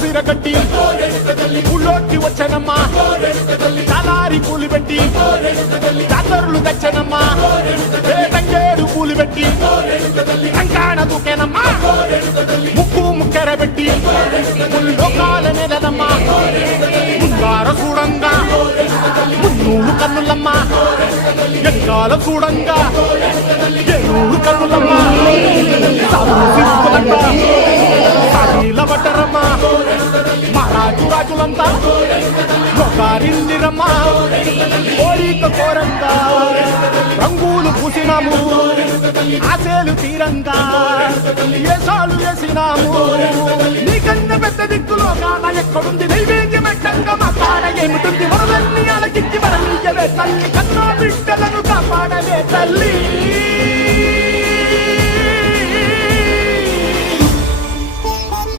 సిరగట్టి ఊళ్ళోకి వచ్చనమ్మా తలారి కూలి పెట్టి జాతరులు తెచ్చనమ్మా తంగేడు కూలి పెట్టి కంకాణ దూకేనమ్మా ముక్కు ముక్కెర పెట్టి లోకాల నెలనమ్మా ముందార చూడంగా మున్నూరు కన్నులమ్మా ఎంకాల చూడంగా ఏనూరు కన్నులమ్మా సాగిల బట్టరమ్మా మహారాజు రాజులంతా లోకారిందిరమ్మా కోరిక కోరంగా రంగులు పూసినాము ఆశలు తీరంగా ఏసాలు వేసినాము నీకన్నా పెద్ద దిక్కులో కాన ఎక్కడుంది నైవేద్యం ఎట్టంగా మా కాడ ఏమిటుంది వరదన్ని అలకించి వరనీయవే తల్లి కన్నా బిడ్డలను కాపాడవే తల్లి